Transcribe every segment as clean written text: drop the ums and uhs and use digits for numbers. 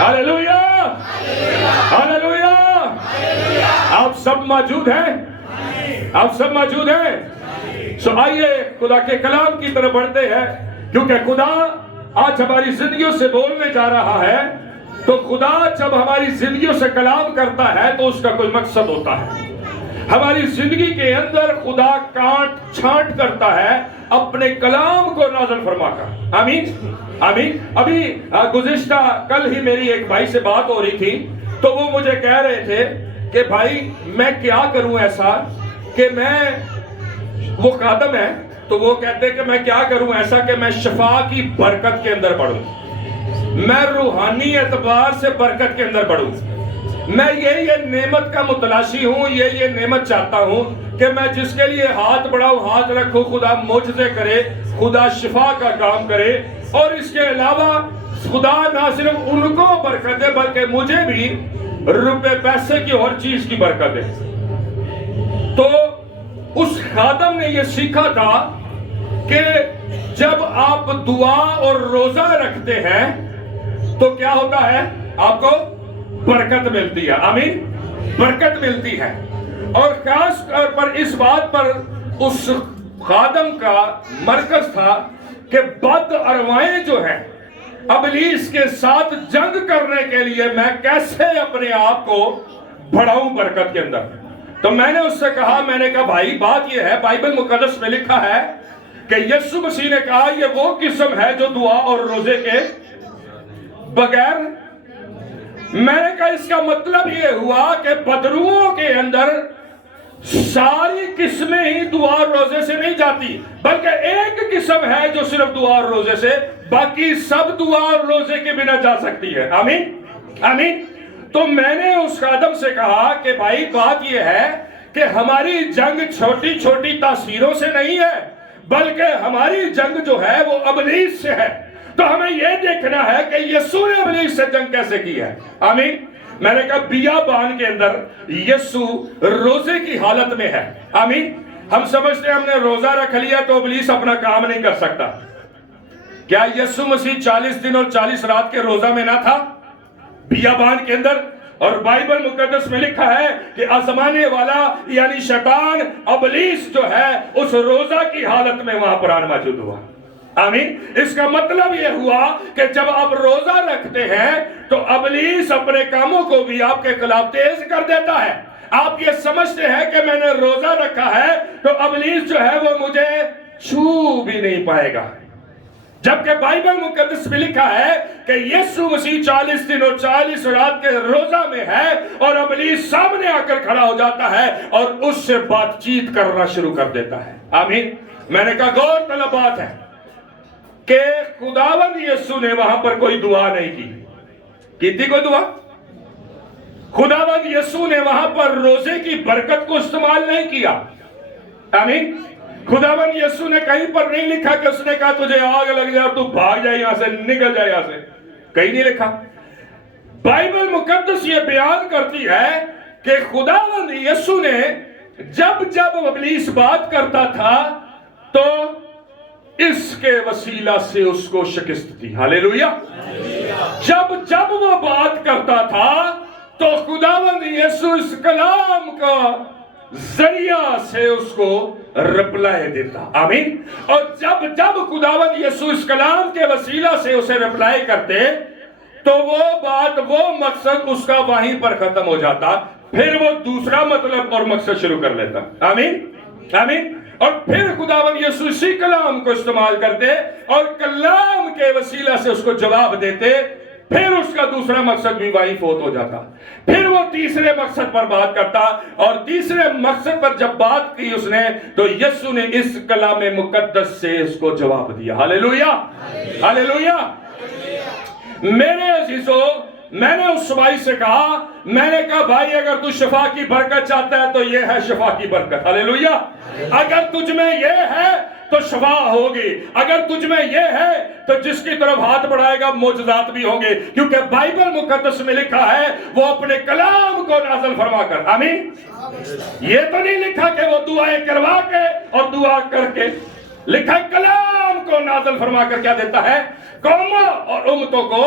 ہاللیلویا ہاللیلویا. آپ سب موجود ہیں؟ آپ سب موجود ہیں؟ سو آئیے خدا کے کلام کی طرف بڑھتے ہیں، کیونکہ خدا آج ہماری زندگیوں سے بولنے جا رہا ہے. تو خدا جب ہماری زندگیوں سے کلام کرتا ہے تو اس کا کوئی مقصد ہوتا ہے. ہماری زندگی کے اندر خدا کاٹ چھانٹ کرتا ہے اپنے کلام کو نازل فرما کر. آمین آمین. ابھی گزشتہ کل ہی میری ایک بھائی سے بات ہو رہی تھی، تو وہ مجھے کہہ رہے تھے کہ بھائی میں کیا کروں ایسا کہ وہ خادم ہے، تو وہ کہتے ہیں کہ میں کیا کروں ایسا کہ میں شفا کی برکت کے اندر بڑھوں، میں روحانی اعتبار سے برکت کے اندر بڑھوں، میں یہ نعمت کا متلاشی ہوں، یہ نعمت چاہتا ہوں کہ میں جس کے لیے ہاتھ بڑھاؤں، ہاتھ رکھوں، خدا معجزے کرے، خدا شفا کا کام کرے. اور اس کے علاوہ خدا نہ صرف ان کو برکت دے بلکہ مجھے بھی روپے پیسے کی اور چیز کی برکت دے. تو اس خادم نے یہ سیکھا تھا کہ جب آپ دعا اور روزہ رکھتے ہیں تو کیا ہوتا ہے؟ آپ کو برکت ملتی ہے. آمین. برکت ملتی ہے. اور خاص طور پر اس بات پر اس خادم کا مرکز تھا کہ بد اروائیں جو ہیں ابلیس کے ساتھ جنگ کرنے کے لیے میں کیسے اپنے آپ کو بڑھاؤں برکت کے اندر. تو میں نے اس سے کہا، میں نے کہا بھائی بات یہ ہے، بائبل مقدس میں لکھا ہے کہ یسوع مسیح نے کہا یہ وہ قسم ہے جو دعا اور روزے کے بغیر. میں نے کہا اس کا مطلب یہ ہوا کہ بدروؤں کے اندر ساری قسمیں ہی دعا اور روزے سے نہیں جاتی، بلکہ ایک قسم ہے جو صرف دعا اور روزے سے، باقی سب دعا اور روزے کے بنا جا سکتی ہے. آمین آمین. تو میں نے اس خادم سے کہا کہ بھائی بات یہ ہے کہ ہماری جنگ چھوٹی چھوٹی تاثیروں سے نہیں ہے، بلکہ ہماری جنگ جو ہے وہ ابلیس سے ہے. تو ہمیں یہ دیکھنا ہے کہ یسوع نے ابلیس سے جنگ کیسے کی ہے. آمین. میں نے کہا بیابان کے اندر یسوع روزے کی حالت میں ہے. آمین. ہم سمجھتے ہیں ہم نے روزہ رکھ لیا تو ابلیس اپنا کام نہیں کر سکتا. کیا یسوع مسیح 40 دن اور 40 رات کے روزہ میں نہ تھا بیابان کے اندر؟ اور بائبل مقدس میں لکھا ہے کہ آزمانے والا یعنی شیطان ابلیس جو ہے اس روزہ کی حالت میں وہاں پر موجود ہوا. آمین. اس کا مطلب یہ ہوا کہ جب آپ روزہ رکھتے ہیں تو ابلیس اپنے کاموں کو بھی آپ کے خلاف تیز کر دیتا ہے. آپ یہ سمجھتے ہیں کہ میں نے روزہ رکھا ہے تو ابلیس جو ہے وہ مجھے چھو بھی نہیں پائے گا، جبکہ بائبل مقدس میں لکھا ہے کہ یسوع مسیح 40 دن اور 40 رات کے روزہ میں ہے اور ابلیس سامنے آ کر کھڑا ہو جاتا ہے اور اس سے بات چیت کرنا شروع کر دیتا ہے. آمین. میں نے کہا غور طلب بات ہے کہ خداوند یسوع نے وہاں پر کوئی دعا نہیں کی تھی. کوئی دعا؟ خداوند یسوع نے وہاں پر روزے کی برکت کو استعمال نہیں کیا. آمین. خداوند یسوع نے کہیں پر نہیں لکھا کہ اس نے کہا تجھے آگ لگ جائے اور تو بھاگ جائے یہاں سے، نکل جائے یہاں سے. کہیں نہیں لکھا. بائبل مقدس یہ بیان کرتی ہے کہ خداوند یسوع نے جب ابلیس بات کرتا تھا تو اس کے وسیلہ سے اس کو شکست دی. ہاللیلویا. جب وہ بات کرتا تھا تو خداوند یسوع اس کلام کا ذریعہ سے اس کو رپلائی دیتا. آمین. اور جب خداوند یسوع اس کلام کے وسیلہ سے اسے رپلائی کرتے تو وہ بات، وہ مقصد اس کا وہیں پر ختم ہو جاتا. پھر وہ دوسرا مطلب اور مقصد شروع کر لیتا. آمین آمین. اور پھر خداوند یسوع اسی کلام کو استعمال کرتے اور کلام کے وسیلہ سے اس کو جواب دیتے. پھر اس کا دوسرا مقصد بھی وہیں فوت ہو جاتا. پھر وہ تیسرے مقصد پر بات کرتا اور تیسرے مقصد پر جب بات کی اس نے تو یسوع نے اس کلام مقدس سے اس کو جواب دیا. ہاللیلویا ہاللیلویا. میرے عزیزو، میں نے اس بھائی سے کہا، میں نے کہا بھائی اگر تو شفا کی برکت چاہتا ہے تو یہ ہے شفا کی برکت. ہاللیلویا. اگر تجھ میں یہ ہے تو شفا ہوگی. اگر تجھ میں یہ ہے تو جس کی طرف ہاتھ بڑھائے گا معجزات بھی ہوں گے، کیونکہ بائبل مقدس میں لکھا ہے وہ اپنے کلام کو نازل فرما کر. آمین. یہ تو نہیں لکھا کہ وہ دعائیں کروا کے اور دعا کر کے، لکھا کلام کو نازل فرما کر کیا دیتا ہے؟ قوموں اور امتوں کو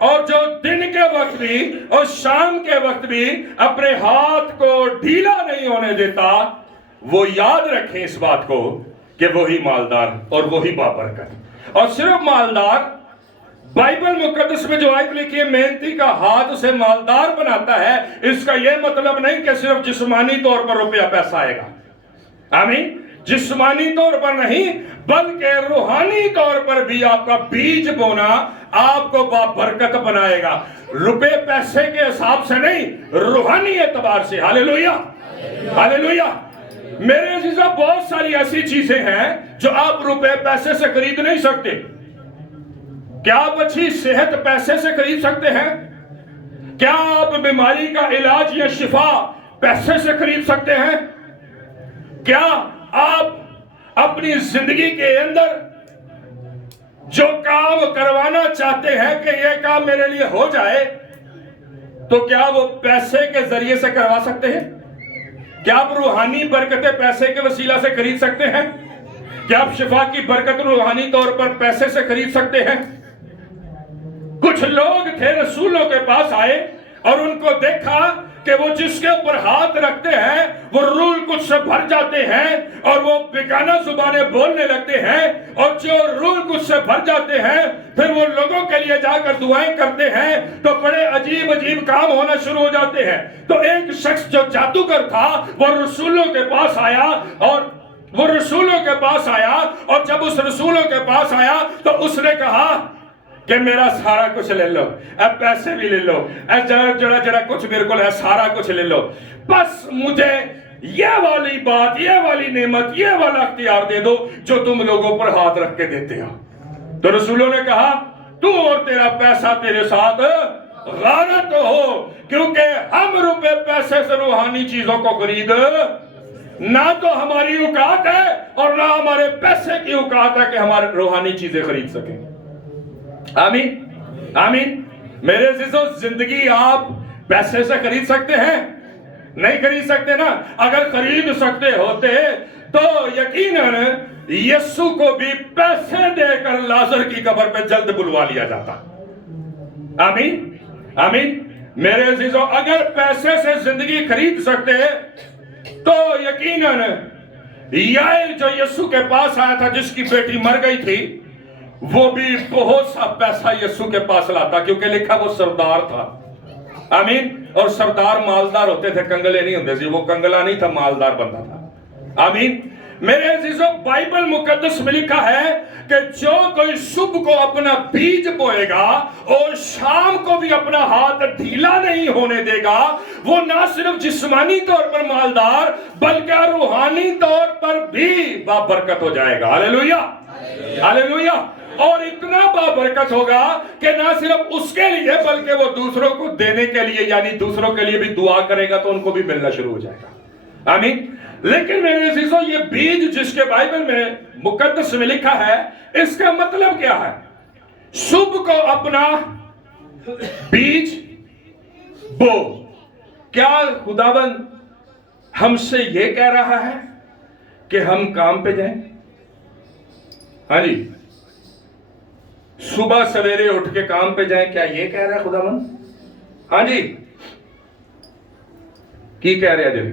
اور جو دن کے وقت بھی اور شام کے وقت بھی اپنے ہاتھ کو ڈھیلا نہیں ہونے دیتا، وہ یاد رکھیں اس بات کو کہ وہی مالدار اور وہی بابرکت۔ اور صرف مالدار، بائبل مقدس میں جو آیت لکھی ہے محنتی کا ہاتھ اسے مالدار بناتا ہے، اس کا یہ مطلب نہیں کہ صرف جسمانی طور پر روپیہ پیسہ آئے گا، آمین، جسمانی طور پر نہیں بلکہ روحانی طور پر بھی آپ کا بیج بونا آپ کو بابرکت بنائے گا، روپے پیسے کے حساب سے نہیں، روحانی اعتبار سے۔ ہاللیلویہ، ہاللیلویہ۔ میرے عزیزہ، بہت ساری ایسی چیزیں ہیں جو آپ روپے پیسے سے خرید نہیں سکتے۔ کیا آپ اچھی صحت پیسے سے خرید سکتے ہیں؟ کیا آپ بیماری کا علاج یا شفا پیسے سے خرید سکتے ہیں؟ کیا آپ اپنی زندگی کے اندر جو کام کروانا چاہتے ہیں کہ یہ کام میرے لیے ہو جائے، تو کیا وہ پیسے کے ذریعے سے کروا سکتے ہیں؟ کیا آپ روحانی برکتیں پیسے کے وسیلہ سے خرید سکتے ہیں؟ کیا آپ شفا کی برکت روحانی طور پر پیسے سے خرید سکتے ہیں؟ کچھ لوگ تھے رسولوں کے پاس آئے اور ان کو دیکھا کہ وہ جس کے اوپر ہاتھ رکھتے ہیں وہ روح القدس سے بھر جاتے ہیں اور وہ بیگانہ زبانیں بولنے لگتے ہیں، اور جو روح القدس سے بھر جاتے ہیں پھر وہ لوگوں کے لیے جا کر دعائیں کرتے ہیں تو بڑے عجیب عجیب کام ہونا شروع ہو جاتے ہیں۔ تو ایک شخص جو جادوگر تھا وہ رسولوں کے پاس آیا، اور جب اس رسولوں کے پاس آیا تو اس نے کہا کہ میرا سارا کچھ لے لو، اب پیسے بھی لے لو، جڑا کچھ میرے کو ہے سارا کچھ لے لو، بس مجھے یہ والی بات، یہ والی نعمت، یہ والا اختیار دے دو جو تم لوگوں پر ہاتھ رکھ کے دیتے ہو۔ تو رسولوں نے کہا تو اور تیرا پیسہ تیرے ساتھ غارت ہو، کیونکہ ہم روپے پیسے سے روحانی چیزوں کو خرید نہ تو ہماری اوقات ہے اور نہ ہمارے پیسے کی اوقات ہے کہ ہمارے روحانی چیزیں خرید سکیں۔ آمین، آمین۔ میرے عزیزو، زندگی آپ پیسے سے خرید سکتے ہیں؟ نہیں خرید سکتے نا۔ اگر خرید سکتے ہوتے تو یقیناً یسوع کو بھی پیسے دے کر لازر کی قبر پہ جلد بلوا لیا جاتا۔ آمین، آمین۔ میرے عزیزو، اگر پیسے سے زندگی خرید سکتے تو یقیناً یائر جو یسوع کے پاس آیا تھا جس کی بیٹی مر گئی تھی، وہ بھی بہت سا پیسہ یسوع کے پاس لاتا، کیونکہ لکھا وہ سردار تھا۔ آمین۔ اور سردار مالدار ہوتے تھے، کنگلے نہیں ہوتے تھے، وہ کنگلا نہیں تھا، مالدار بندہ تھا۔ آمین۔ میرے عزیزو، بائبل مقدس میں لکھا ہے کہ جو کوئی صبح کو اپنا بیج بوئے گا اور شام کو بھی اپنا ہاتھ ڈھیلا نہیں ہونے دے گا، وہ نہ صرف جسمانی طور پر مالدار بلکہ روحانی طور پر بھی بابرکت ہو جائے گا۔ ہاللیلویہ، ہاللیلویہ۔ اور اتنا بابرکت ہوگا کہ نہ صرف اس کے لیے بلکہ وہ دوسروں کو دینے کے لیے، یعنی دوسروں کے لیے بھی دعا کرے گا تو ان کو بھی ملنا شروع ہو جائے گا۔ آمین۔ لیکن میرے عزیزو، یہ بیج جس کے بائبل میں مقدس میں لکھا ہے، اس کا مطلب کیا ہے؟ صبح کو اپنا بیج بو۔ کیا خداوند ہم سے یہ کہہ رہا ہے کہ ہم کام پہ جائیں؟ ہاں جی، صبح سویرے اٹھ کے کام پہ جائیں، کیا یہ کہہ رہا ہے خداوند؟ ہاں جی، کی کہہ رہے ہیں جی؟